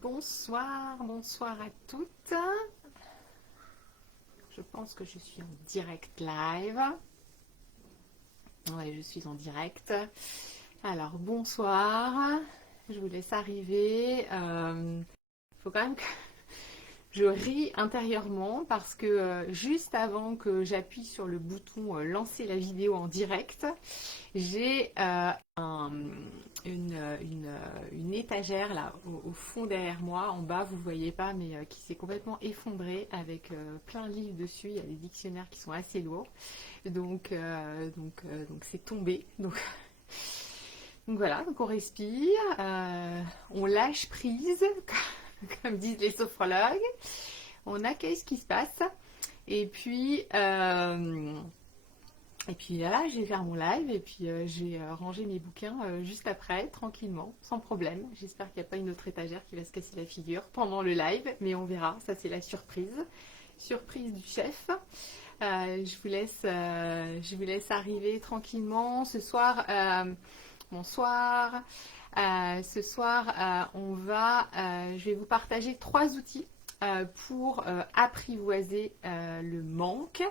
Bonsoir à toutes. Je pense que je suis en direct live. Oui, je suis en direct. Alors, bonsoir. Je vous laisse arriver. Il faut quand même que je ris intérieurement parce que juste avant que j'appuie sur le bouton lancer la vidéo en direct, j'ai une étagère là au fond derrière moi, en bas vous voyez pas, mais qui s'est complètement effondrée avec plein de livres dessus. Il y a des dictionnaires qui sont assez lourds, donc c'est tombé. Donc voilà, donc on respire, on lâche prise, comme disent les sophrologues, on accueille ce qui se passe, et puis là, je vais faire mon live et puis j'ai rangé mes bouquins juste après, tranquillement, sans problème. J'espère qu'il n'y a pas une autre étagère qui va se casser la figure pendant le live, mais on verra. Ça, c'est la surprise. Surprise du chef. Je vous laisse arriver tranquillement. Ce soir, bonsoir. Ce soir, je vais vous partager 3 outils pour apprivoiser le manque.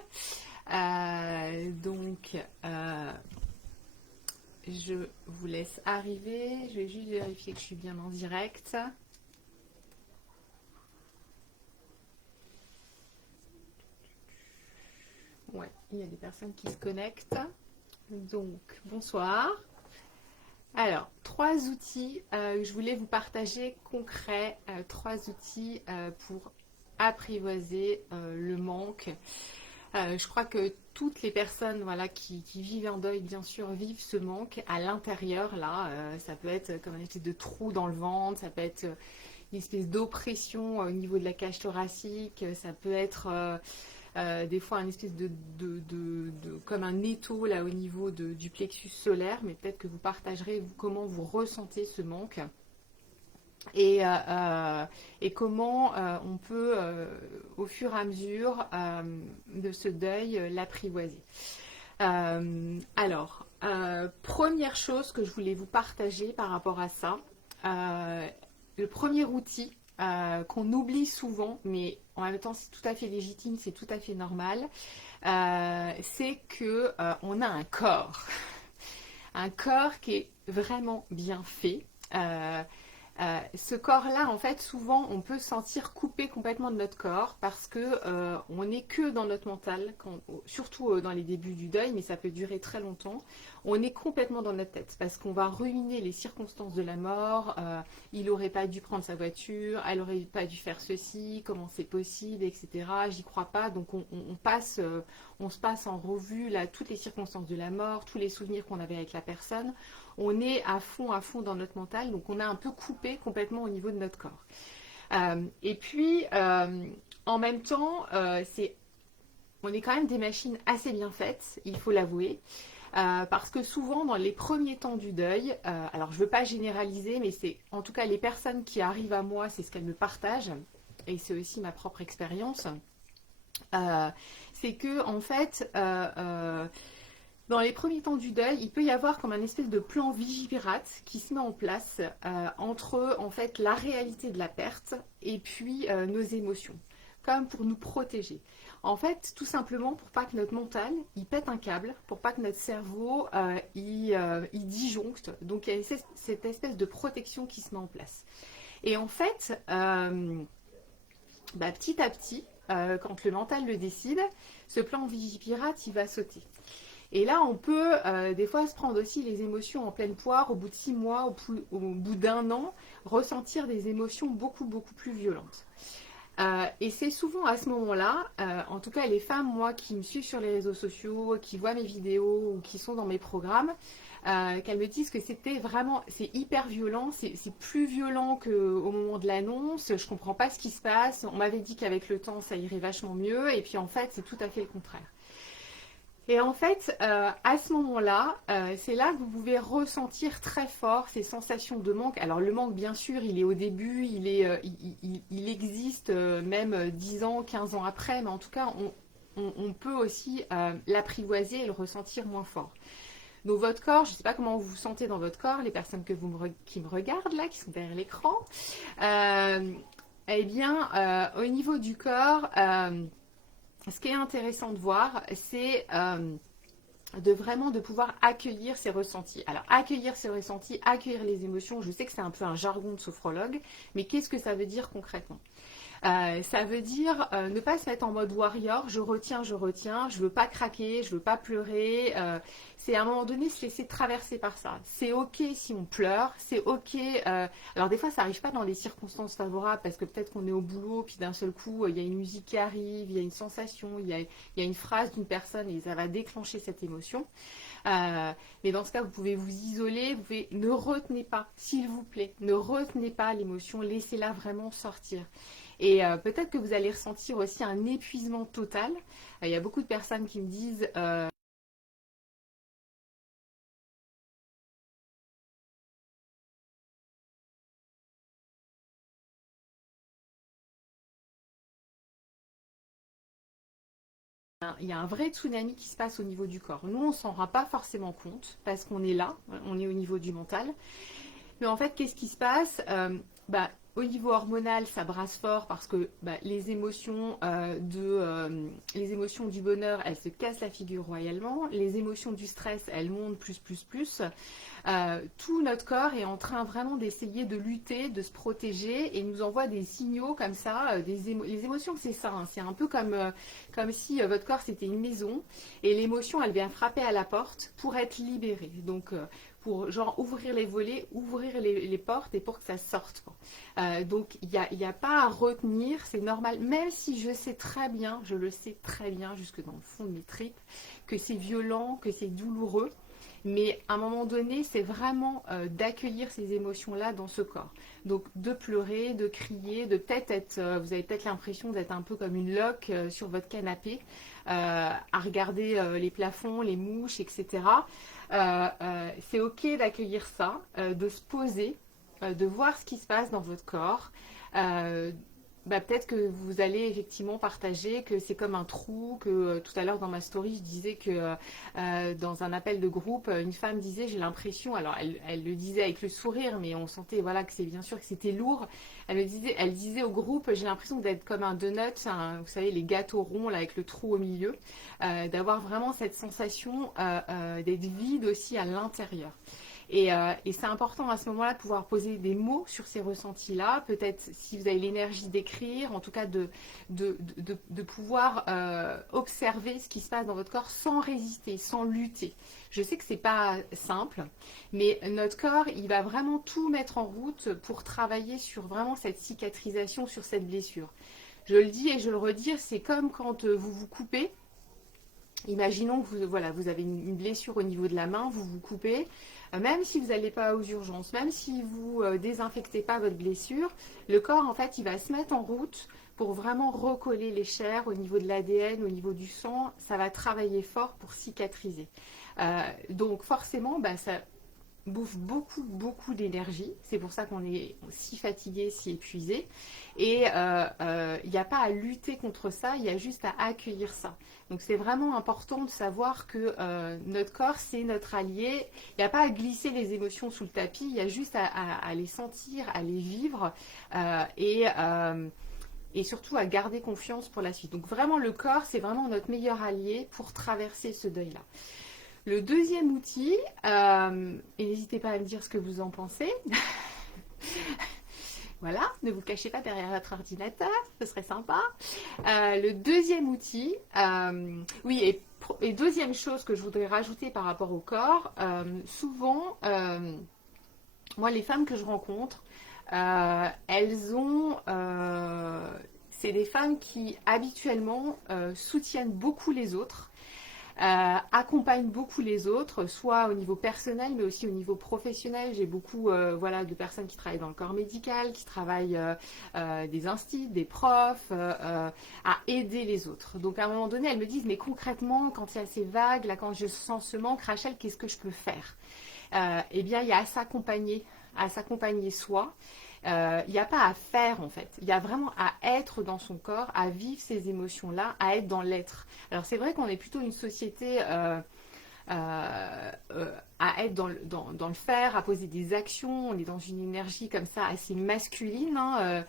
Je vous laisse arriver. Je vais juste vérifier que je suis bien en direct. Ouais, il y a des personnes qui se connectent. Donc, bonsoir. Alors, 3 outils que je voulais vous partager concrets. 3 outils pour apprivoiser le manque. Je crois que toutes les personnes qui vivent un deuil, bien sûr, vivent ce manque à l'intérieur. Là, ça peut être comme une espèce de trou dans le ventre, ça peut être une espèce d'oppression au niveau de la cage thoracique, ça peut être des fois une espèce comme un étau là au niveau du plexus solaire, mais peut-être que vous partagerez comment vous ressentez ce manque. Et comment on peut, au fur et à mesure de ce deuil, l'apprivoiser. Première chose que je voulais vous partager par rapport à ça, le premier outil qu'on oublie souvent, mais en même temps c'est tout à fait légitime, c'est tout à fait normal, c'est que on a un corps. Un corps qui est vraiment bien fait. Ce corps-là, en fait, souvent, on peut se sentir coupé complètement de notre corps parce que on n'est que dans notre mental, surtout dans les débuts du deuil, mais ça peut durer très longtemps. On est complètement dans notre tête parce qu'on va ruiner les circonstances de la mort. Il n'aurait pas dû prendre sa voiture, elle n'aurait pas dû faire ceci, comment c'est possible, etc. J'y crois pas. Donc on se passe en revue là toutes les circonstances de la mort, tous les souvenirs qu'on avait avec la personne. On est à fond dans notre mental, donc on a un peu coupé complètement au niveau de notre corps. Et puis, en même temps, on est quand même des machines assez bien faites, il faut l'avouer, parce que souvent, dans les premiers temps du deuil, alors je ne veux pas généraliser, mais c'est en tout cas les personnes qui arrivent à moi, c'est ce qu'elles me partagent, et c'est aussi ma propre expérience, c'est que en fait, dans les premiers temps du deuil, il peut y avoir comme un espèce de plan Vigipirate qui se met en place entre en fait la réalité de la perte et puis nos émotions, comme pour nous protéger. En fait, tout simplement pour pas que notre mental il pète un câble, pour pas que notre cerveau il disjoncte. Donc il y a cette espèce de protection qui se met en place. Et en fait, petit à petit, quand le mental le décide, ce plan Vigipirate il va sauter. Et là, on peut des fois se prendre aussi les émotions en pleine poire, au bout de 6 mois, au bout d'1 an, ressentir des émotions beaucoup plus violentes. Et c'est souvent à ce moment-là, en tout cas les femmes, moi, qui me suivent sur les réseaux sociaux, qui voient mes vidéos ou qui sont dans mes programmes, qu'elles me disent que c'est hyper violent, c'est plus violent qu'au moment de l'annonce, je comprends pas ce qui se passe, on m'avait dit qu'avec le temps ça irait vachement mieux, et puis en fait c'est tout à fait le contraire. Et en fait, à ce moment-là, c'est là que vous pouvez ressentir très fort ces sensations de manque. Alors le manque, bien sûr, il est au début, il existe même 10 ans, 15 ans après, mais en tout cas, on peut aussi l'apprivoiser et le ressentir moins fort. Donc votre corps, je ne sais pas comment vous vous sentez dans votre corps, les personnes qui me regardent là, qui sont derrière l'écran. Euh, eh bien, au niveau du corps, ce qui est intéressant de voir, c'est de vraiment de pouvoir accueillir ses ressentis. Alors, accueillir ses ressentis, accueillir les émotions, je sais que c'est un peu un jargon de sophrologue, mais qu'est-ce que ça veut dire concrètement? Ça veut dire ne pas se mettre en mode warrior, je retiens, je veux pas craquer, je veux pas pleurer. C'est à un moment donné se laisser traverser par ça. C'est ok si on pleure, c'est ok. Alors des fois ça arrive pas dans des circonstances favorables parce que peut-être qu'on est au boulot puis d'un seul coup il y a une musique qui arrive, il y a une sensation, il y a une phrase d'une personne et ça va déclencher cette émotion. Mais dans ce cas, vous pouvez vous isoler, ne retenez pas, s'il vous plaît, ne retenez pas l'émotion, laissez-la vraiment sortir. Et peut-être que vous allez ressentir aussi un épuisement total. Il y a beaucoup de personnes qui me disent il y a un vrai tsunami qui se passe au niveau du corps. Nous, on s'en rend pas forcément compte parce qu'on est là, on est au niveau du mental. Mais en fait, qu'est-ce qui se passe? Au niveau hormonal, ça brasse fort parce que les émotions du bonheur, elles se cassent la figure royalement. Les émotions du stress, elles montent plus. Tout notre corps est en train vraiment d'essayer de lutter, de se protéger et nous envoie des signaux comme ça. Les émotions, c'est ça. Hein, c'est un peu comme si votre corps c'était une maison et l'émotion, elle vient frapper à la porte pour être libérée. Donc, pour genre ouvrir les volets, ouvrir les portes et pour que ça sorte. Donc il n'y a pas à retenir, c'est normal, même si je sais très bien, je le sais très bien jusque dans le fond de mes tripes, que c'est violent, que c'est douloureux. Mais à un moment donné, c'est vraiment d'accueillir ces émotions-là dans ce corps. Donc de pleurer, de crier, de peut-être être, vous avez peut-être l'impression d'être un peu comme une loque sur votre canapé, à regarder les plafonds, les mouches, etc. C'est ok d'accueillir ça, de se poser, de voir ce qui se passe dans votre corps. Euh, Peut-être que vous allez effectivement partager que c'est comme un trou, que tout à l'heure dans ma story, je disais que dans un appel de groupe, une femme disait, j'ai l'impression, alors elle le disait avec le sourire, mais on sentait voilà, que c'est bien sûr que c'était lourd. Elle disait au groupe, j'ai l'impression d'être comme un donut, vous savez, les gâteaux ronds là, avec le trou au milieu, d'avoir vraiment cette sensation d'être vide aussi à l'intérieur. Et c'est important à ce moment-là de pouvoir poser des mots sur ces ressentis-là, peut-être si vous avez l'énergie d'écrire, en tout cas de pouvoir observer ce qui se passe dans votre corps sans résister, sans lutter. Je sais que c'est pas simple, mais notre corps, il va vraiment tout mettre en route pour travailler sur vraiment cette cicatrisation, sur cette blessure. Je le dis et je le redis, c'est comme quand vous vous coupez. Imaginons que vous avez une blessure au niveau de la main, vous vous coupez, même si vous n'allez pas aux urgences, même si vous désinfectez pas votre blessure, le corps en fait il va se mettre en route pour vraiment recoller les chairs au niveau de l'ADN, au niveau du sang, ça va travailler fort pour cicatriser. Donc forcément, ça bouffe beaucoup d'énergie. C'est pour ça qu'on est si fatigué, si épuisé. Et il n'y a pas à lutter contre ça, il y a juste à accueillir ça. Donc c'est vraiment important de savoir que notre corps, c'est notre allié. Il n'y a pas à glisser les émotions sous le tapis, il y a juste à les sentir, à les vivre et surtout à garder confiance pour la suite. Donc vraiment, le corps, c'est vraiment notre meilleur allié pour traverser ce deuil-là. Le deuxième outil, et n'hésitez pas à me dire ce que vous en pensez. Voilà, ne vous cachez pas derrière votre ordinateur, ce serait sympa. Le deuxième outil, oui, et deuxième chose que je voudrais rajouter par rapport au corps, souvent, moi, les femmes que je rencontre, c'est des femmes qui habituellement soutiennent beaucoup les autres. Accompagne beaucoup les autres, soit au niveau personnel, mais aussi au niveau professionnel. J'ai beaucoup de personnes qui travaillent dans le corps médical, qui travaillent des instituts, des profs, à aider les autres. Donc à un moment donné, elles me disent, mais concrètement, quand il y a ces vagues, là, quand je sens ce manque, Rachel, qu'est-ce que je peux faire? Eh bien, il y a à s'accompagner soi. Il n'y a pas à faire en fait, il y a vraiment à être dans son corps, à vivre ces émotions-là, à être dans l'être. Alors c'est vrai qu'on est plutôt une société à être dans le faire, à poser des actions. On est dans une énergie comme ça assez masculine, hein,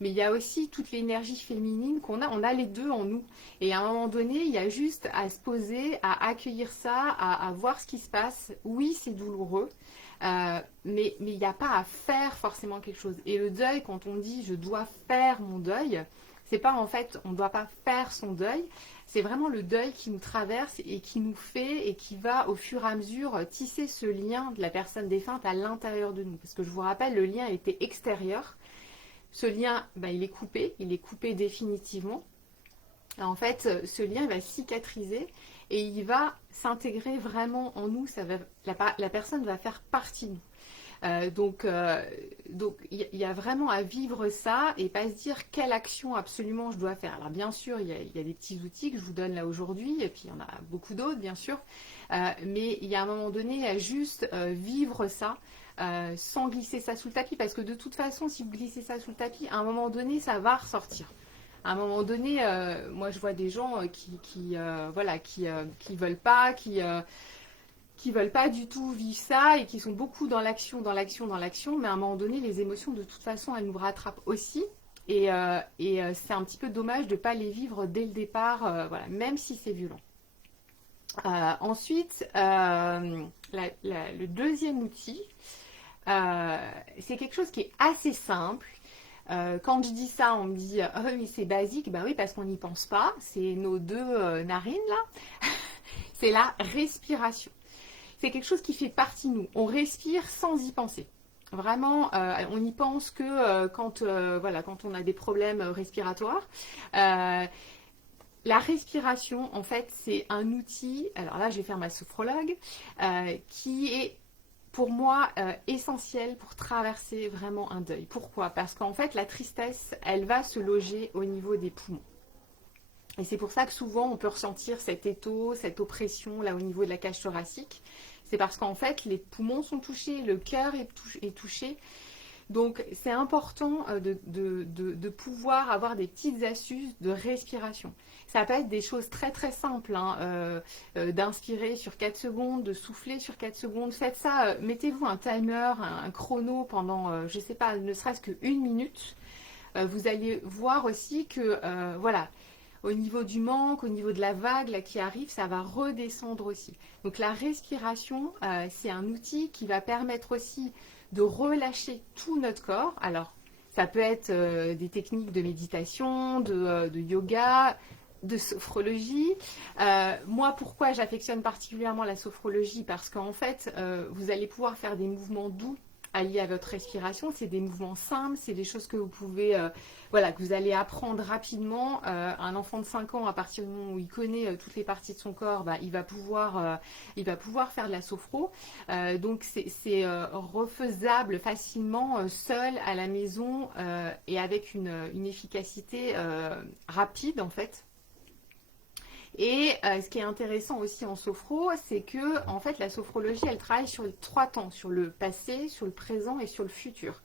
mais il y a aussi toute l'énergie féminine qu'on a. On a les deux en nous. Et à un moment donné, il y a juste à se poser, à accueillir ça, à voir ce qui se passe. Oui, c'est douloureux. Mais il n'y a pas à faire forcément quelque chose. Et le deuil, quand on dit je dois faire mon deuil, c'est pas en fait on ne doit pas faire son deuil, c'est vraiment le deuil qui nous traverse et qui nous fait et qui va au fur et à mesure tisser ce lien de la personne défunte à l'intérieur de nous. Parce que je vous rappelle, le lien était extérieur. Ce lien, ben, il est coupé définitivement. Et en fait, ce lien va cicatriser et il va s'intégrer vraiment en nous. La personne va faire partie de nous. Donc, il y a vraiment à vivre ça et pas se dire quelle action absolument je dois faire. Alors bien sûr, il y a des petits outils que je vous donne là aujourd'hui, et puis il y en a beaucoup d'autres bien sûr, mais il y a un moment donné à juste vivre ça sans glisser ça sous le tapis, parce que de toute façon, si vous glissez ça sous le tapis, à un moment donné, ça va ressortir. À un moment donné, moi je vois des gens voilà, qui veulent pas, qui veulent pas du tout vivre ça et qui sont beaucoup dans l'action, mais à un moment donné, les émotions, de toute façon, elles nous rattrapent aussi. Et c'est un petit peu dommage de ne pas les vivre dès le départ, voilà, même si c'est violent. Ensuite, le deuxième outil, c'est quelque chose qui est assez simple. Quand je dis ça, on me dit « Oh, mais c'est basique ». Bah oui, parce qu'on n'y pense pas. C'est nos deux narines, là. C'est la respiration. C'est quelque chose qui fait partie de nous. On respire sans y penser. Vraiment, on n'y pense que quand on a des problèmes respiratoires. La respiration, en fait, c'est un outil, alors là, je vais faire ma sophrologue, qui est pour moi essentiel pour traverser vraiment un deuil. Pourquoi? Parce qu'en fait, la tristesse, elle va se loger au niveau des poumons. Et c'est pour ça que souvent, on peut ressentir cet étau, cette oppression là au niveau de la cage thoracique. C'est parce qu'en fait, les poumons sont touchés, le cœur est touché. Donc, c'est important de pouvoir avoir des petites astuces de respiration. Ça peut être des choses très très simples, hein, d'inspirer sur 4 secondes, de souffler sur 4 secondes. Faites ça, mettez-vous un timer, un chrono pendant, je ne sais pas, ne serait-ce qu'une minute. Vous allez voir aussi que, voilà, au niveau du manque, au niveau de la vague là, qui arrive, ça va redescendre aussi. Donc la respiration, c'est un outil qui va permettre aussi de relâcher tout notre corps. Alors, ça peut être des techniques de méditation, de yoga, de sophrologie. Moi, pourquoi j'affectionne particulièrement la sophrologie? Parce qu'en fait, vous allez pouvoir faire des mouvements doux alliés à votre respiration. C'est des mouvements simples, c'est des choses que vous pouvez, voilà, que vous allez apprendre rapidement. Un enfant de 5 ans, à partir du moment où il connaît toutes les parties de son corps, bah, il va pouvoir faire de la sophro. Donc c'est refaisable facilement, seul, à la maison, et avec une efficacité rapide en fait. Et ce qui est intéressant aussi en sophro, c'est que en fait la sophrologie, elle travaille sur les 3 temps, sur le passé, sur le présent et sur le futur.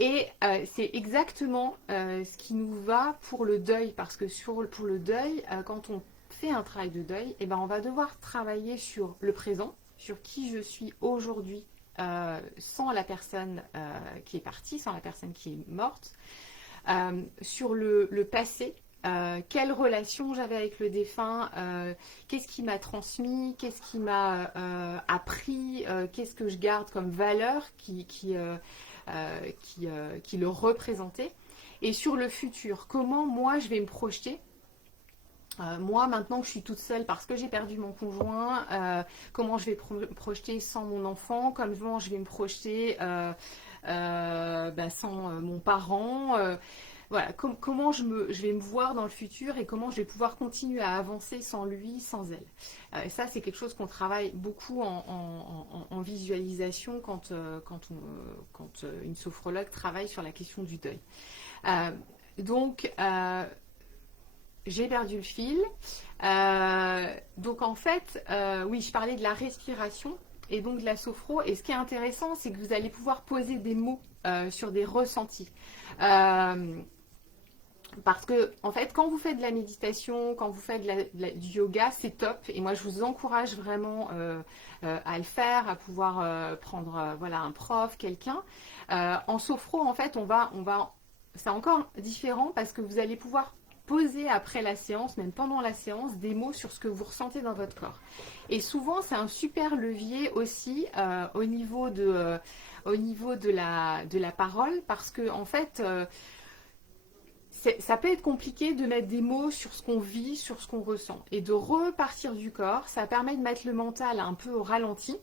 Et c'est exactement ce qui nous va pour le deuil, parce que pour le deuil, quand on fait un travail de deuil, eh ben, on va devoir travailler sur le présent, sur qui je suis aujourd'hui, sans la personne qui est partie, sans la personne qui est morte, sur le passé. Quelle relation j'avais avec le défunt, qu'est-ce qui m'a transmis, qu'est-ce qui m'a appris, qu'est-ce que je garde comme valeur qui le représentait, et sur le futur, comment moi je vais me projeter. Moi maintenant que je suis toute seule parce que j'ai perdu mon conjoint, comment je vais me projeter sans mon enfant, comment je vais me projeter sans mon parent. Voilà, comment je vais me voir dans le futur et comment je vais pouvoir continuer à avancer sans lui, sans elle. Ça, c'est quelque chose qu'on travaille beaucoup en visualisation quand une sophrologue travaille sur la question du deuil. Donc, j'ai perdu le fil. Donc, en fait, oui, je parlais de la respiration et donc de la sophro. Et ce qui est intéressant, c'est que vous allez pouvoir poser des mots sur des ressentis. Parce que, en fait, quand vous faites de la méditation, quand vous faites du yoga, c'est top. Et moi, je vous encourage vraiment à le faire, à pouvoir prendre voilà, un prof, quelqu'un. En sophro, en fait, c'est encore différent parce que vous allez pouvoir poser après la séance, même pendant la séance, des mots sur ce que vous ressentez dans votre corps. Et souvent, c'est un super levier aussi au niveau de la parole parce que, en fait, ça peut être compliqué de mettre des mots sur ce qu'on vit, sur ce qu'on ressent. Et de repartir du corps, ça permet de mettre le mental un peu au ralenti.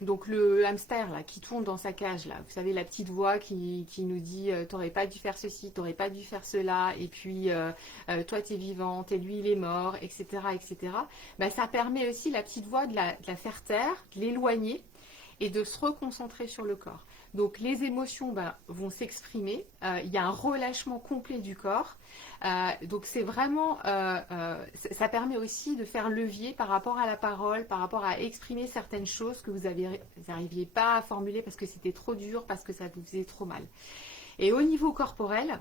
Donc le hamster là, qui tourne dans sa cage, là, vous savez, la petite voix qui nous dit t'aurais pas dû faire ceci, t'aurais pas dû faire cela, et puis toi t'es vivante, et lui il est mort, etc. etc. Bah, ça permet aussi la petite voix de la faire taire, de l'éloigner et de se reconcentrer sur le corps. Donc les émotions vont s'exprimer, il y a un relâchement complet du corps, donc c'est vraiment, ça permet aussi de faire levier par rapport à la parole, par rapport à exprimer certaines choses que vous n'arriviez pas à formuler parce que c'était trop dur, parce que ça vous faisait trop mal. Et au niveau corporel,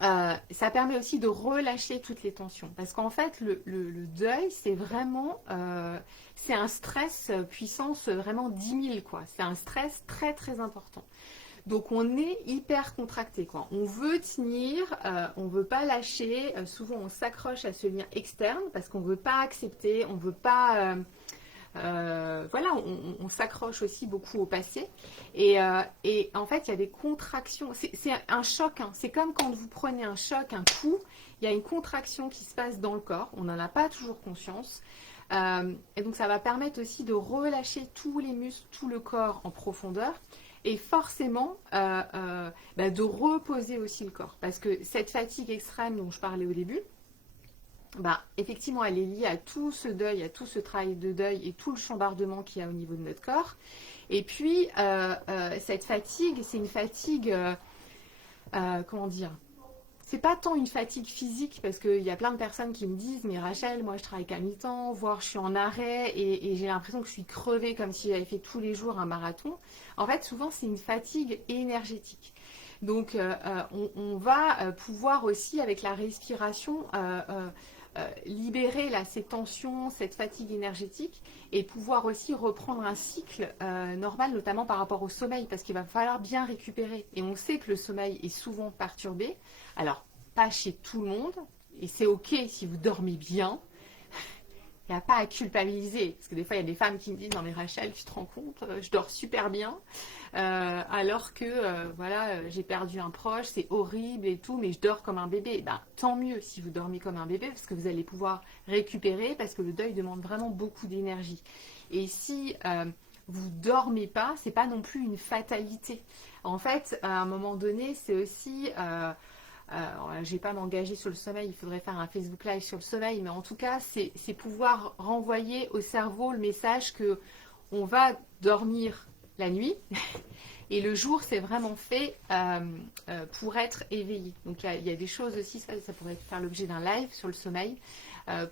ça permet aussi de relâcher toutes les tensions. Parce qu'en fait, le deuil, c'est vraiment c'est un stress puissance vraiment 10 000, quoi. C'est un stress très très important. Donc on est hyper contracté, quoi. On veut tenir, on veut pas lâcher. Souvent on s'accroche à ce lien externe parce qu'on veut pas accepter, on veut pas voilà, on s'accroche aussi beaucoup au passé. Et en fait, il y a des contractions. C'est un choc. Hein. C'est comme quand vous prenez un choc, un coup, il y a une contraction qui se passe dans le corps. On n'en a pas toujours conscience. Et donc, ça va permettre aussi de relâcher tous les muscles, tout le corps en profondeur. Et forcément, de reposer aussi le corps. Parce que cette fatigue extrême dont je parlais au début, effectivement, elle est liée à tout ce deuil, à tout ce travail de deuil et tout le chambardement qu'il y a au niveau de notre corps. Et puis, cette fatigue, c'est une fatigue, comment dire, c'est pas tant une fatigue physique, parce qu'il y a plein de personnes qui me disent, mais Rachel, moi je travaille qu'à mi-temps, voire je suis en arrêt et j'ai l'impression que je suis crevée comme si j'avais fait tous les jours un marathon. En fait, souvent, c'est une fatigue énergétique. Donc, on va pouvoir aussi, avec la respiration, libérer là, ces tensions, cette fatigue énergétique et pouvoir aussi reprendre un cycle normal, notamment par rapport au sommeil, parce qu'il va falloir bien récupérer. Et on sait que le sommeil est souvent perturbé. Alors, pas chez tout le monde, et c'est ok si vous dormez bien. Il n'y a pas à culpabiliser, parce que des fois, il y a des femmes qui me disent « Non mais Rachel, tu te rends compte, je dors super bien, alors que voilà, j'ai perdu un proche, c'est horrible et tout, mais je dors comme un bébé. » Tant mieux si vous dormez comme un bébé, parce que vous allez pouvoir récupérer, parce que le deuil demande vraiment beaucoup d'énergie. Et si vous ne dormez pas, c'est pas non plus une fatalité. En fait, à un moment donné, c'est aussi... je ne vais pas m'engager sur le sommeil, il faudrait faire un Facebook Live sur le sommeil, mais en tout cas, c'est pouvoir renvoyer au cerveau le message que on va dormir la nuit et le jour, c'est vraiment fait pour être éveillé. Donc, il y a des choses aussi, ça pourrait faire l'objet d'un live sur le sommeil,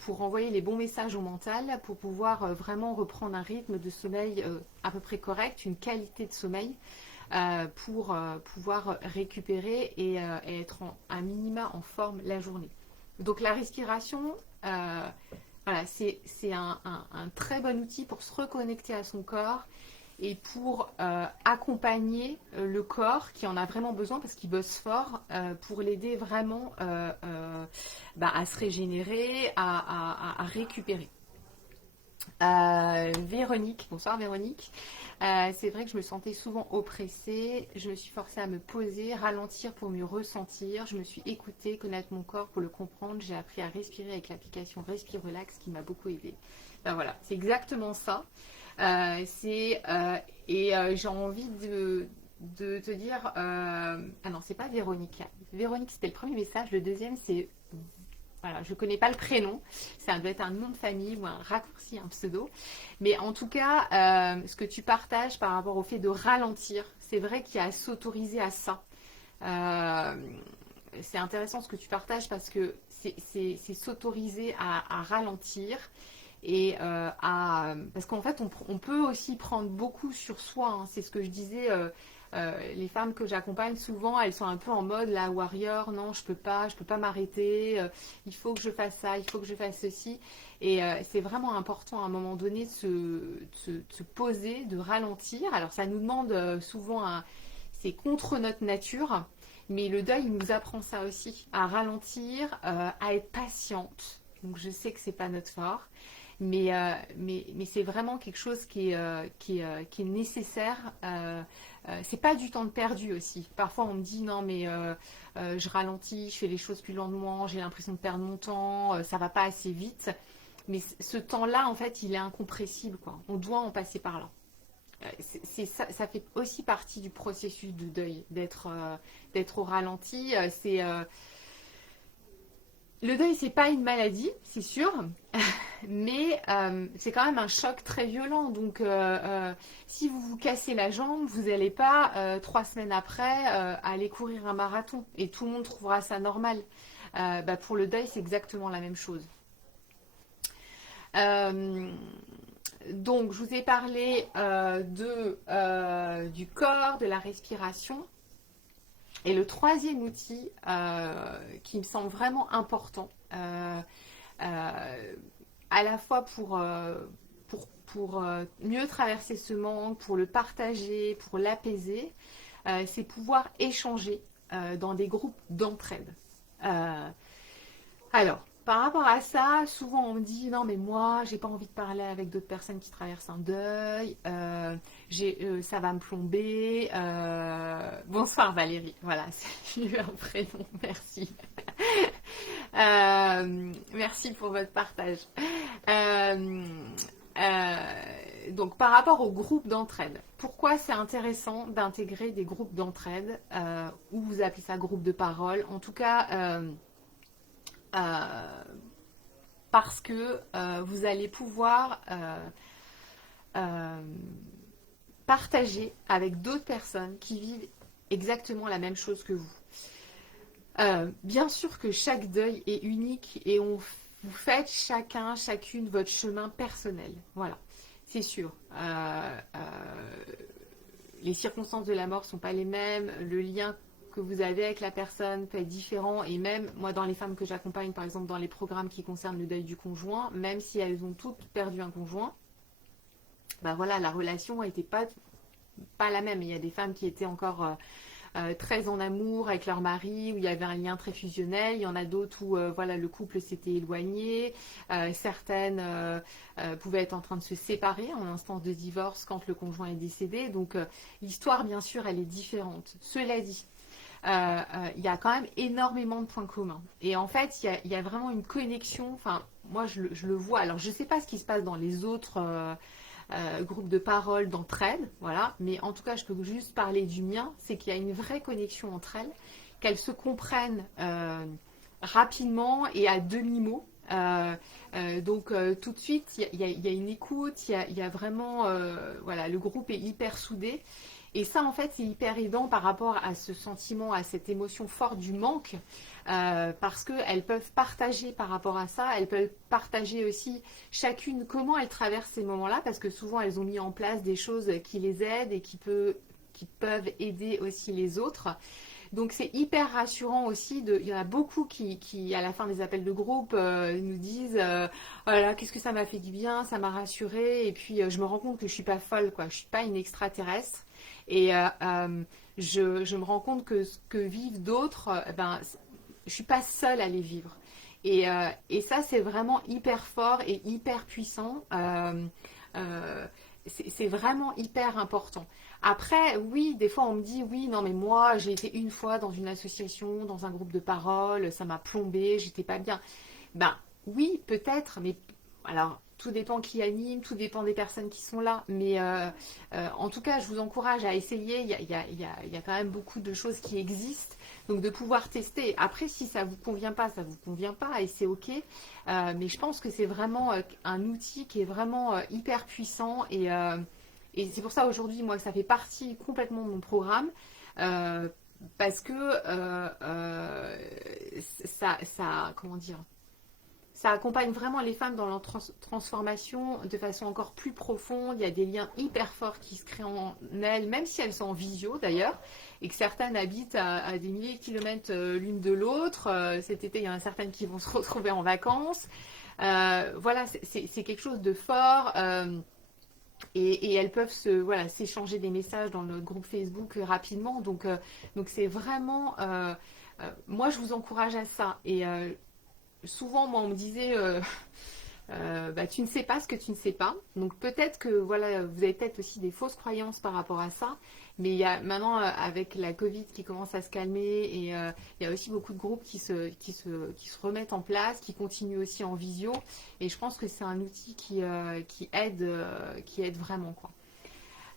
pour renvoyer les bons messages au mental, pour pouvoir vraiment reprendre un rythme de sommeil à peu près correct, une qualité de sommeil. Pour pouvoir récupérer et être à minima en forme la journée. Donc la respiration, voilà, c'est un très bon outil pour se reconnecter à son corps et pour accompagner le corps qui en a vraiment besoin parce qu'il bosse fort pour l'aider vraiment à se régénérer, à récupérer. Véronique, bonsoir Véronique. C'est vrai que je me sentais souvent oppressée. Je me suis forcée à me poser, ralentir pour mieux ressentir. Je me suis écoutée, connaître mon corps pour le comprendre. J'ai appris à respirer avec l'application Respire Relax qui m'a beaucoup aidée. Voilà, c'est exactement ça. J'ai envie de te dire... ah non, c'est pas Véronique. Véronique, c'était le premier message. Le deuxième, c'est... Voilà, je ne connais pas le prénom, ça doit être un nom de famille ou un raccourci, un pseudo. Mais en tout cas, ce que tu partages par rapport au fait de ralentir, c'est vrai qu'il y a à s'autoriser à ça. C'est intéressant ce que tu partages parce que c'est s'autoriser à ralentir et parce qu'en fait on peut aussi prendre beaucoup sur soi, hein. C'est ce que je disais, les femmes que j'accompagne souvent, elles sont un peu en mode la warrior, non je peux pas m'arrêter, il faut que je fasse ça, il faut que je fasse ceci, et c'est vraiment important à un moment donné de se poser, de ralentir. Alors ça nous demande souvent c'est contre notre nature, mais le deuil nous apprend ça aussi, à ralentir, à être patiente. Donc je sais que c'est pas notre fort, mais c'est vraiment quelque chose qui est nécessaire. C'est pas du temps de perdu aussi. Parfois on me dit non mais je ralentis, je fais les choses plus lentement, j'ai l'impression de perdre mon temps, ça va pas assez vite. Mais ce temps-là en fait il est incompressible quoi. On doit en passer par là. Ça, ça fait aussi partie du processus de deuil, d'être au ralenti. Le deuil, c'est pas une maladie, c'est sûr, mais c'est quand même un choc très violent. Donc, si vous vous cassez la jambe, vous n'allez pas 3 semaines après aller courir un marathon et tout le monde trouvera ça normal. Pour le deuil, c'est exactement la même chose. Euh, donc, je vous ai parlé du corps, de la respiration. Et le troisième outil qui me semble vraiment important, euh, à la fois pour mieux traverser ce manque, pour le partager, pour l'apaiser, c'est pouvoir échanger dans des groupes d'entraide. Euh, alors, par rapport à ça, souvent on me dit non mais moi j'ai pas envie de parler avec d'autres personnes qui traversent un deuil, ça va me plomber. Bonsoir Valérie, voilà, c'est eu un prénom, merci. Merci pour votre partage. Euh, donc par rapport au groupe d'entraide, pourquoi c'est intéressant d'intégrer des groupes d'entraide, ou vous appelez ça groupe de parole, en tout cas euh, parce que vous allez pouvoir euh, partager avec d'autres personnes qui vivent exactement la même chose que vous. Bien sûr que chaque deuil est unique et vous faites chacune votre chemin personnel. Voilà, c'est sûr. Les circonstances de la mort ne sont pas les mêmes, le lien que vous avez avec la personne peut être différent, et même moi dans les femmes que j'accompagne par exemple dans les programmes qui concernent le deuil du conjoint, même si elles ont toutes perdu un conjoint, voilà, la relation n'était pas la même. Il y a des femmes qui étaient encore très en amour avec leur mari, où il y avait un lien très fusionnel. Il y en a d'autres où voilà, le couple s'était éloigné. Certaines pouvaient être en train de se séparer en instance de divorce quand le conjoint est décédé. Donc l'histoire, bien sûr, elle est différente. Cela dit, il y a quand même énormément de points communs. Et en fait, il y a vraiment une connexion. Enfin, moi, je le vois. Alors, je ne sais pas ce qui se passe dans les autres groupes de parole, d'entraide, voilà. Mais en tout cas, je peux juste parler du mien. C'est qu'il y a une vraie connexion entre elles, qu'elles se comprennent rapidement et à demi-mot. Tout de suite, il y a une écoute, il y a vraiment, voilà, le groupe est hyper soudé. Et ça, en fait, c'est hyper aidant par rapport à ce sentiment, à cette émotion forte du manque, parce qu'elles peuvent partager par rapport à ça, elles peuvent partager aussi chacune comment elles traversent ces moments-là, parce que souvent, elles ont mis en place des choses qui les aident et qui peuvent aider aussi les autres. Donc c'est hyper rassurant aussi. Il y en a beaucoup qui, à la fin des appels de groupe, nous disent voilà, qu'est-ce que ça m'a fait du bien, ça m'a rassuré. Et puis je me rends compte que je suis pas folle, quoi. Je suis pas une extraterrestre. Et je me rends compte que ce que vivent d'autres, je suis pas seule à les vivre. Et ça, c'est vraiment hyper fort et hyper puissant. C'est vraiment hyper important. Après, oui, des fois on me dit, oui, non mais moi j'ai été une fois dans une association, dans un groupe de parole, ça m'a plombé, j'étais pas bien. Ben oui, peut-être, mais alors tout dépend qui anime, tout dépend des personnes qui sont là. Mais en tout cas, je vous encourage à essayer. Il y a quand même beaucoup de choses qui existent. Donc de pouvoir tester. Après, si ça vous convient pas, ça vous convient pas et c'est ok. Mais je pense que c'est vraiment un outil qui est vraiment hyper puissant et c'est pour ça aujourd'hui, moi, que ça fait partie complètement de mon programme. Parce que comment dire, ça accompagne vraiment les femmes dans leur transformation de façon encore plus profonde. Il y a des liens hyper forts qui se créent en elles, même si elles sont en visio d'ailleurs, et que certaines habitent à des milliers de kilomètres l'une de l'autre. Cet été, il y en a certaines qui vont se retrouver en vacances. Voilà, c'est quelque chose de fort. Et elles peuvent voilà, s'échanger des messages dans le groupe Facebook rapidement. Donc c'est vraiment... moi, je vous encourage à ça. Et souvent, moi, on me disait, bah, tu ne sais pas ce que tu ne sais pas. Donc peut-être que voilà, vous avez peut-être aussi des fausses croyances par rapport à ça. Mais il y a maintenant, avec la Covid qui commence à se calmer, et il y a aussi beaucoup de groupes qui se remettent en place, qui continuent aussi en visio. Et je pense que c'est un outil qui aide vraiment, quoi.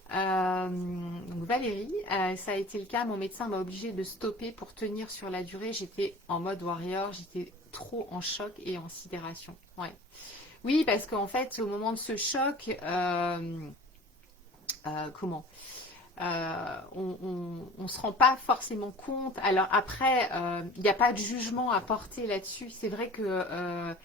Donc Valérie, ça a été le cas, mon médecin m'a obligée de stopper pour tenir sur la durée. J'étais en mode warrior, j'étais trop en choc et en sidération. Ouais. Oui, parce qu'en fait, au moment de ce choc, comment on ne se rend pas forcément compte. Alors après, il n'y a pas de jugement à porter là-dessus. C'est vrai que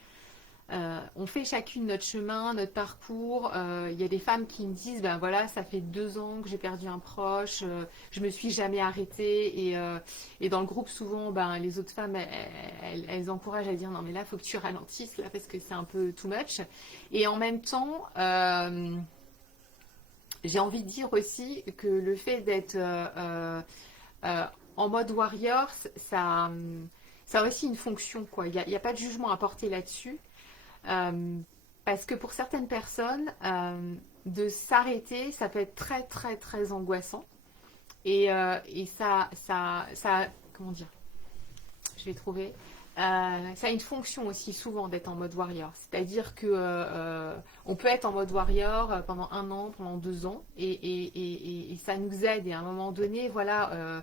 on fait chacune notre chemin, notre parcours. Il y a des femmes qui me disent, ben voilà, ça fait 2 ans que j'ai perdu un proche, je me suis jamais arrêtée. Et dans le groupe, souvent, ben, les autres femmes, elles encouragent à dire, non mais là, il faut que tu ralentisses, là, parce que c'est un peu too much. Et en même temps, j'ai envie de dire aussi que le fait d'être en mode warrior, ça a aussi une fonction, quoi. Il n'y a pas de jugement à porter là-dessus. Euh, Parce que pour certaines personnes, de s'arrêter, ça peut être très très très angoissant. Et comment dire, je vais trouver. Ça a une fonction aussi souvent d'être en mode warrior. C'est-à-dire que on peut être en mode warrior pendant 1 an, pendant 2 ans, et ça nous aide. Et à un moment donné, voilà,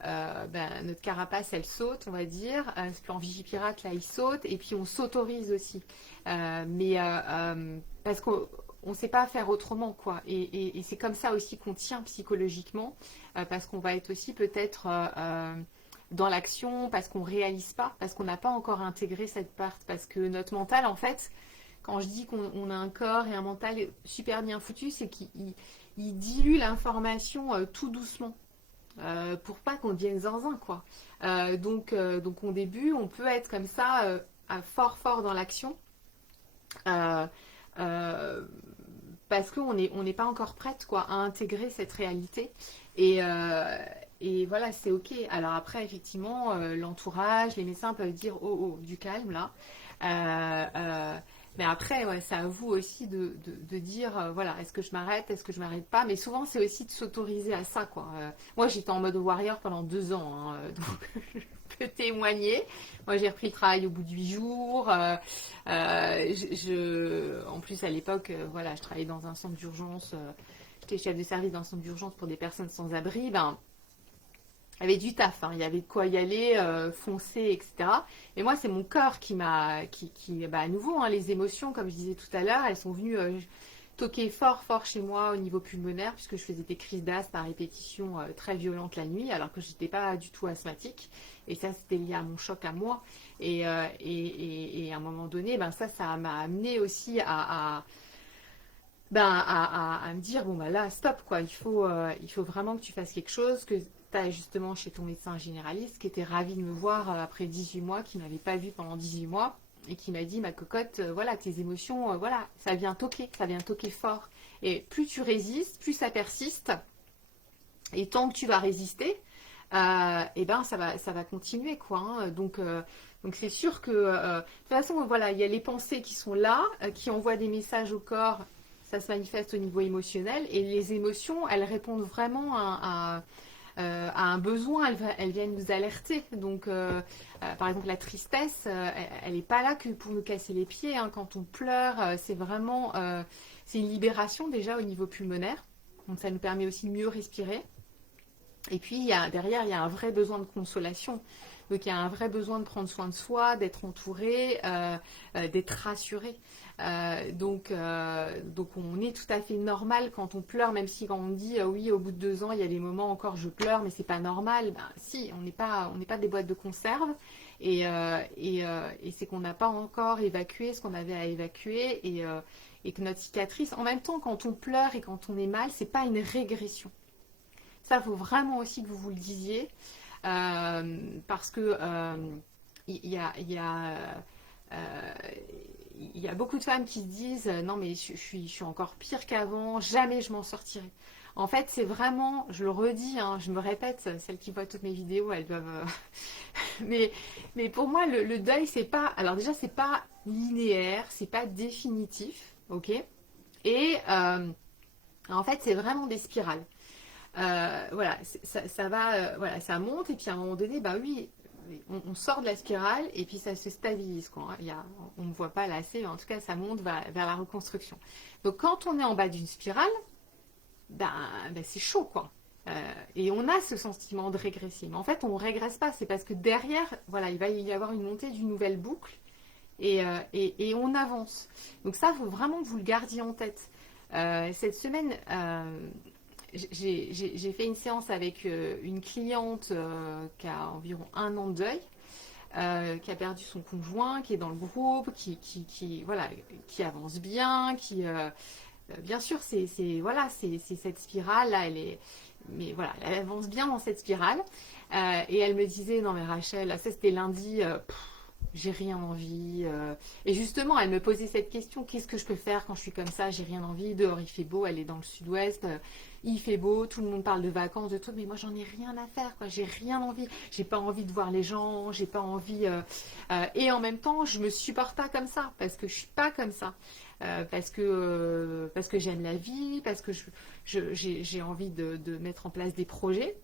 ben, notre carapace, elle saute, on va dire. Ce plan Vigipirate, là, il saute, et puis on s'autorise aussi. Parce qu'on ne sait pas faire autrement, quoi. Et c'est comme ça aussi qu'on tient psychologiquement, parce qu'on va être aussi peut-être dans l'action, parce qu'on ne réalise pas, parce qu'on n'a pas encore intégré cette part, parce que notre mental, en fait, quand je dis qu'on a un corps et un mental super bien foutu, c'est qu'il dilue l'information tout doucement. Pour pas qu'on devienne zinzin, quoi. Donc au début, on peut être comme ça, fort fort dans l'action, euh, euh, parce on n'est pas encore prête, quoi, à intégrer cette réalité. Et, euh, et voilà, c'est ok. Alors après, effectivement, l'entourage, les médecins peuvent dire, oh, oh, du calme là. Euh, euh, mais après, ouais, c'est à vous aussi de dire, voilà, est-ce que je m'arrête, est-ce que je m'arrête pas. Mais souvent, c'est aussi de s'autoriser à ça, quoi. Moi, j'étais en mode warrior pendant 2 ans, hein, donc je peux témoigner. Moi, j'ai repris le travail au bout de 8 jours. En plus, à l'époque, voilà, je travaillais dans un centre d'urgence. J'étais chef de service dans un centre d'urgence pour des personnes sans abri. Ben, il y avait du taf, hein, il y avait de quoi y aller, foncer, etc. Et moi, c'est mon corps bah, à nouveau, hein, les émotions, comme je disais tout à l'heure, elles sont venues toquer fort, fort chez moi au niveau pulmonaire, puisque je faisais des crises d'asthme à répétition très violentes la nuit, alors que je n'étais pas du tout asthmatique. Et ça, c'était lié à mon choc à moi. Et à un moment donné, ben, ça m'a amené aussi à me dire, bon, bah là, stop, quoi. Il faut vraiment que tu fasses quelque chose, que tu ailles justement chez ton médecin généraliste, qui était ravi de me voir après 18 mois, qui ne m'avait pas vu pendant 18 mois, et qui m'a dit, ma cocotte, voilà, tes émotions, voilà, ça vient toquer fort. Et plus tu résistes, plus ça persiste, et tant que tu vas résister, et ben ça va continuer, quoi, hein. Donc c'est sûr que de toute façon, voilà, il y a les pensées qui sont là, qui envoient des messages au corps. Ça se manifeste au niveau émotionnel, et les émotions, elles répondent vraiment à un besoin, elles viennent nous alerter. Donc, par exemple, la tristesse, elle n'est pas là que pour nous casser les pieds, hein. Quand on pleure, c'est vraiment c'est une libération déjà au niveau pulmonaire. Donc, ça nous permet aussi de mieux respirer. Et puis, derrière, il y a un vrai besoin de consolation. Donc, il y a un vrai besoin de prendre soin de soi, d'être entouré, d'être rassuré. Donc, on est tout à fait normal quand on pleure, même si quand on dit oui, au bout de 2 ans, il y a des moments encore je pleure, mais c'est pas normal. Ben, si, on n'est pas des boîtes de conserve. Et c'est qu'on n'a pas encore évacué ce qu'on avait à évacuer. Et que notre cicatrice, en même temps, quand on pleure et quand on est mal, c'est pas une régression. Ça, il faut vraiment aussi que vous le disiez, parce que euh, il y a beaucoup de femmes qui se disent non mais je suis encore pire qu'avant, jamais je m'en sortirai. En fait, c'est vraiment, je le redis, hein, je me répète, celles qui voient toutes mes vidéos, elles doivent. mais pour moi, le deuil, c'est pas. Alors déjà, c'est pas linéaire, c'est pas définitif, ok. Et en fait, c'est vraiment des spirales. Voilà, ça va, voilà, ça monte et puis à un moment donné, bah oui, on sort de la spirale et puis ça se stabilise, quoi. On ne voit pas là assez, mais en tout cas, ça monte vers la reconstruction. Donc quand on est en bas d'une spirale, ben, c'est chaud, quoi. Et on a ce sentiment de régresser. Mais en fait, on ne régresse pas. C'est parce que derrière, voilà, il va y avoir une montée d'une nouvelle boucle et on avance. Donc ça, il faut vraiment que vous le gardiez en tête. Cette semaine, j'ai fait une séance avec une cliente qui a environ 1 an de deuil, qui a perdu son conjoint, qui est dans le groupe, voilà, qui avance bien, bien sûr, voilà, c'est cette spirale là, mais voilà, elle avance bien dans cette spirale. Et elle me disait, non mais Rachel, ça c'était lundi, j'ai rien envie. Et justement, elle me posait cette question, qu'est-ce que je peux faire quand je suis comme ça, j'ai rien envie, dehors il fait beau, elle est dans le sud-ouest, il fait beau, tout le monde parle de vacances, de tout, mais moi j'en ai rien à faire, quoi, j'ai rien envie, j'ai pas envie de voir les gens, j'ai pas envie. Et en même temps, je me supporte pas comme ça, parce que je suis pas comme ça. Parce que j'aime la vie, parce que j'ai envie de mettre en place des projets.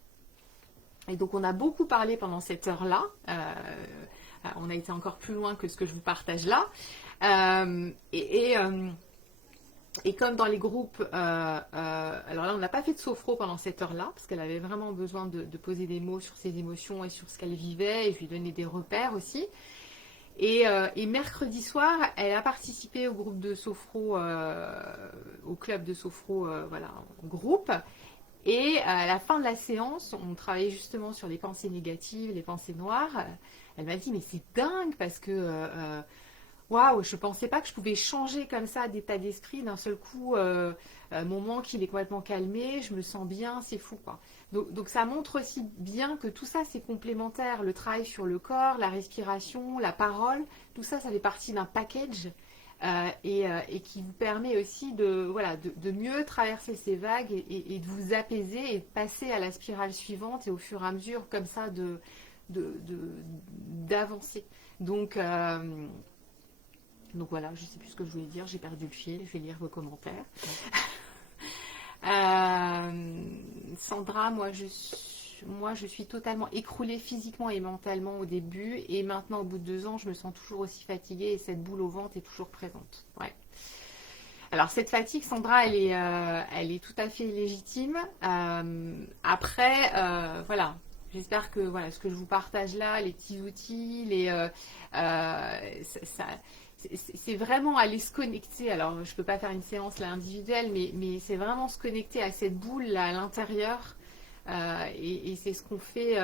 Et donc on a beaucoup parlé pendant cette heure-là. On a été encore plus loin que ce que je vous partage là. Et comme dans les groupes, alors là on n'a pas fait de sophro pendant cette heure-là, parce qu'elle avait vraiment besoin de poser des mots sur ses émotions et sur ce qu'elle vivait, et je lui donnais des repères aussi. Et mercredi soir, elle a participé au groupe de sophro, au club de sophro, voilà, en groupe. Et à la fin de la séance, on travaillait justement sur les pensées négatives, les pensées noires. Elle m'a dit, mais c'est dingue parce que, waouh, je pensais pas que je pouvais changer comme ça d'état d'esprit d'un seul coup. Mon manque, il est complètement calmé, je me sens bien, c'est fou, quoi. Donc ça montre aussi bien que tout ça, c'est complémentaire. Le travail sur le corps, la respiration, la parole, tout ça, ça fait partie d'un package. Et qui vous permet aussi voilà, de mieux traverser ces vagues et de vous apaiser et de passer à la spirale suivante et au fur et à mesure comme ça d'avancer. Donc voilà, je ne sais plus ce que je voulais dire, j'ai perdu le fil, je vais lire vos commentaires. Sandra, moi je suis totalement écroulée physiquement et mentalement au début, et maintenant au bout de 2 ans, je me sens toujours aussi fatiguée et cette boule au ventre est toujours présente. Ouais. Alors cette fatigue, Sandra, elle est tout à fait légitime. Après, voilà. J'espère que voilà, ce que je vous partage là, les petits outils, c'est vraiment aller se connecter. Alors, je ne peux pas faire une séance là individuelle, mais c'est vraiment se connecter à cette boule là à l'intérieur. Et c'est ce qu'on fait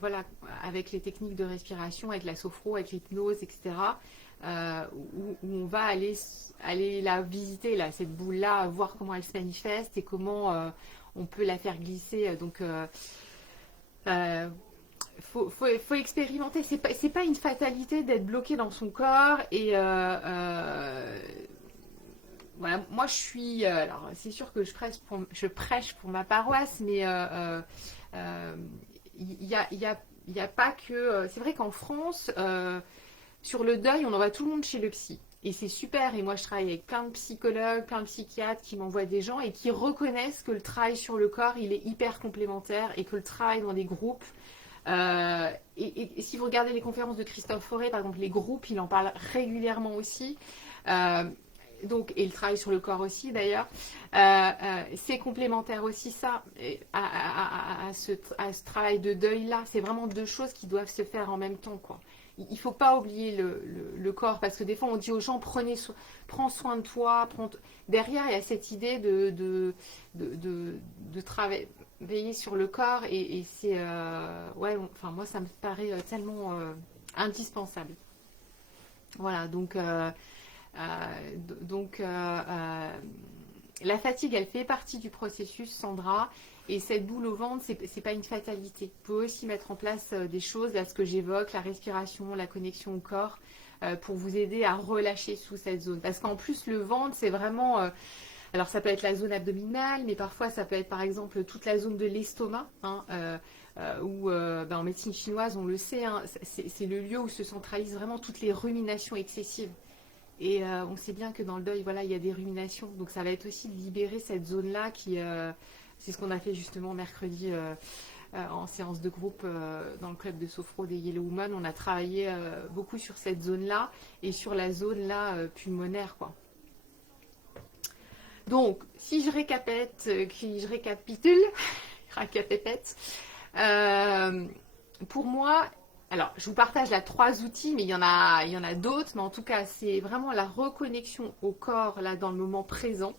voilà, avec les techniques de respiration, avec la sophro, avec l'hypnose, etc. Où on va aller la visiter, là, cette boule-là, voir comment elle se manifeste et comment on peut la faire glisser. Donc, faut expérimenter. C'est pas une fatalité d'être bloqué dans son corps. Et voilà, moi je suis. Alors, c'est sûr que je prêche pour ma paroisse, mais il y a pas que. C'est vrai qu'en France, sur le deuil, on envoie tout le monde chez le psy. Et c'est super. Et moi, je travaille avec plein de psychologues, plein de psychiatres qui m'envoient des gens et qui reconnaissent que le travail sur le corps, il est hyper complémentaire et que le travail dans des groupes. Et si vous regardez les conférences de Christophe Fauré, par exemple, les groupes, il en parle régulièrement aussi. Donc, et le travail sur le corps aussi d'ailleurs, c'est complémentaire aussi ça, à ce travail de deuil-là. C'est vraiment deux choses qui doivent se faire en même temps, quoi. Il ne faut pas oublier le corps, parce que des fois on dit aux gens, prends soin de toi. Derrière, il y a cette idée de travailler sur le corps, et c'est... ouais, enfin, moi, ça me paraît tellement indispensable. Voilà, donc, la fatigue, elle fait partie du processus, Sandra. Et cette boule au ventre, c'est pas une fatalité. Vous pouvez aussi mettre en place des choses, là, ce que j'évoque, la respiration, la connexion au corps, pour vous aider à relâcher sous cette zone. Parce qu'en plus, le ventre, c'est vraiment... alors, ça peut être la zone abdominale, mais parfois, ça peut être, par exemple, toute la zone de l'estomac, hein, où, en médecine chinoise, on le sait, hein, c'est le lieu où se centralisent vraiment toutes les ruminations excessives. Et on sait bien que dans le deuil, voilà, il y a des ruminations. Donc ça va être aussi de libérer cette zone-là c'est ce qu'on a fait justement mercredi en séance de groupe dans le club de sophro des Yellow Women. On a travaillé beaucoup sur cette zone-là et sur la zone-là pulmonaire, quoi. Donc, si je récapitule, racapépète, pour moi, alors, je vous partage là 3 outils, mais il y en a d'autres, mais en tout cas, c'est vraiment la reconnexion au corps, là, dans le moment présent,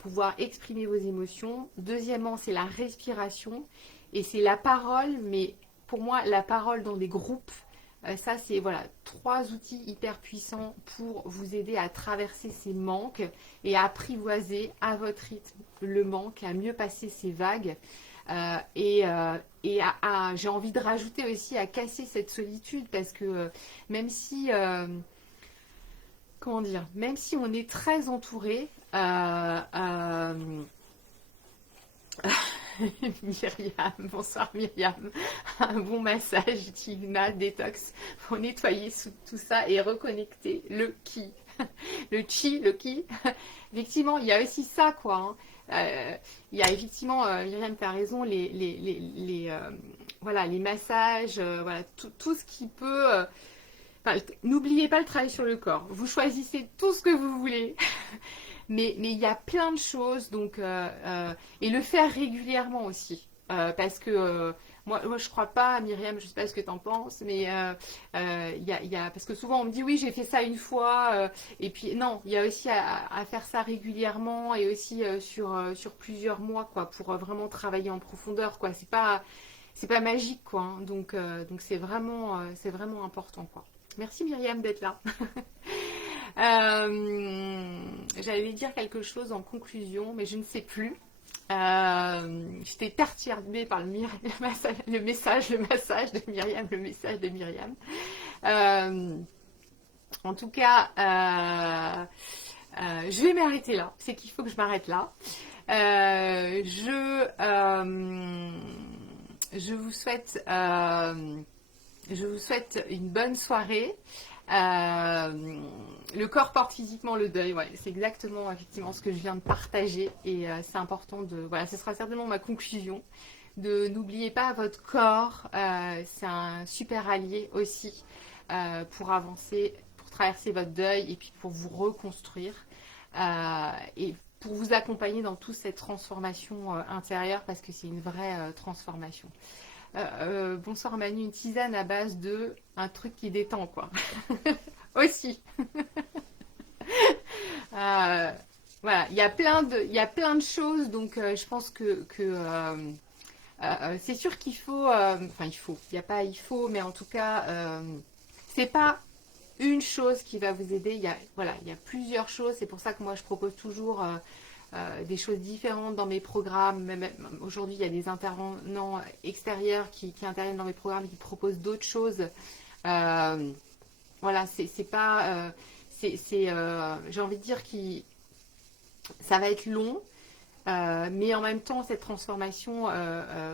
pouvoir exprimer vos émotions. Deuxièmement, c'est la respiration, et c'est la parole, mais pour moi, la parole dans des groupes, ça, c'est, voilà, 3 outils hyper puissants pour vous aider à traverser ces manques et à apprivoiser à votre rythme le manque, à mieux passer ces vagues. J'ai envie de rajouter aussi à casser cette solitude, parce que même si, comment dire, même si on est très entouré, Myriam, bonsoir Myriam, un bon massage Tigna détox pour nettoyer tout ça et reconnecter le ki, le chi, le ki. Effectivement, il y a aussi ça, quoi, hein. Il y a effectivement, Myriam, tu as raison, voilà, les massages, voilà, tout ce qui peut. Enfin, n'oubliez pas le travail sur le corps. Vous choisissez tout ce que vous voulez. Mais il y a plein de choses, donc, et le faire régulièrement aussi. Parce que moi, je crois pas, Myriam, je sais pas ce que tu en penses, mais parce que souvent on me dit oui, j'ai fait ça une fois, et puis non, il y a aussi à faire ça régulièrement, et aussi sur plusieurs mois, quoi, pour vraiment travailler en profondeur, quoi. C'est pas magique, quoi, hein. Donc c'est vraiment important, quoi. Merci Myriam d'être là. J'allais dire quelque chose en conclusion, mais je ne sais plus. J'étais perturbée par le message de Myriam, le message de Myriam. En tout cas, je vais m'arrêter là. C'est qu'il faut que je m'arrête là. Je vous souhaite une bonne soirée. Le corps porte physiquement le deuil, ouais, c'est exactement effectivement ce que je viens de partager, et c'est important voilà, ce sera certainement ma conclusion, n'oubliez pas votre corps, c'est un super allié aussi, pour avancer, pour traverser votre deuil, et puis pour vous reconstruire, et pour vous accompagner dans toute cette transformation intérieure, parce que c'est une vraie transformation. Bonsoir Manu, une tisane à base de un truc qui détend, quoi. Aussi. Voilà, il y a plein de choses, donc je pense que c'est sûr qu'il faut, enfin il n'y a pas il faut, mais en tout cas, c'est pas une chose qui va vous aider. Il y a plusieurs choses. C'est pour ça que moi je propose toujours des choses différentes dans mes programmes. Même aujourd'hui, il y a des intervenants extérieurs qui interviennent dans mes programmes et qui proposent d'autres choses. Voilà, c'est pas, j'ai envie de dire que ça va être long, mais en même temps, cette transformation,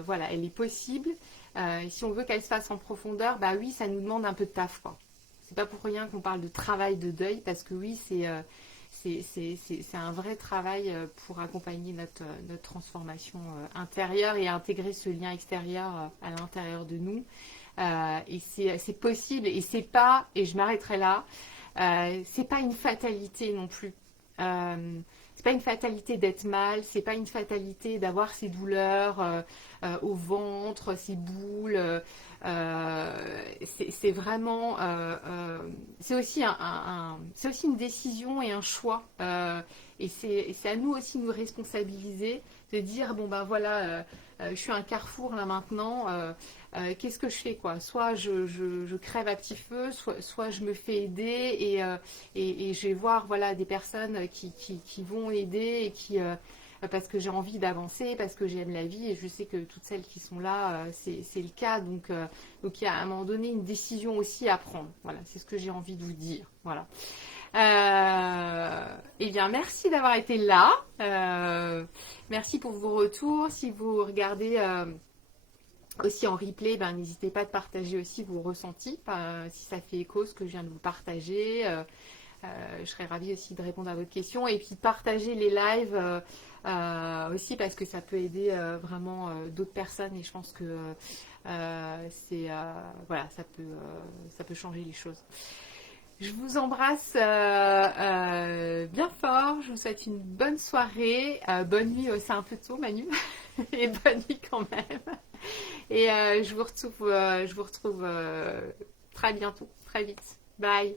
voilà, elle est possible. Et si on veut qu'elle se fasse en profondeur, bah oui, ça nous demande un peu de taf, quoi. C'est pas pour rien qu'on parle de travail de deuil, parce que oui, c'est un vrai travail pour accompagner notre transformation intérieure, et intégrer ce lien extérieur à l'intérieur de nous. Et c'est possible, et c'est pas, et je m'arrêterai là, c'est pas une fatalité non plus. c'est pas une fatalité d'être mal, c'est pas une fatalité d'avoir ces douleurs au ventre, ces boules. C'est vraiment, c'est aussi c'est aussi une décision et un choix. Et c'est à nous aussi de nous responsabiliser, de dire bon ben voilà, je suis à un carrefour là maintenant. Qu'est-ce que je fais quoi? Soit je crève à petit feu, soit je me fais aider et je vais voir voilà des personnes qui vont aider et parce que j'ai envie d'avancer, parce que j'aime la vie et je sais que toutes celles qui sont là, c'est le cas. Donc il y a à un moment donné une décision aussi à prendre. Voilà, c'est ce que j'ai envie de vous dire. Voilà. Eh bien, merci d'avoir été là. Merci pour vos retours. Si vous regardez aussi en replay, ben, n'hésitez pas à partager aussi vos ressentis, si ça fait écho ce que je viens de vous partager. Je serais ravie aussi de répondre à votre question et puis partager les lives aussi parce que ça peut aider vraiment d'autres personnes et je pense que voilà, ça peut changer les choses. Je vous embrasse bien fort. Je vous souhaite une bonne soirée. Bonne nuit, c'est un peu tôt, Manu. Et bonne nuit quand même. Et je vous retrouve très bientôt, très vite. Bye.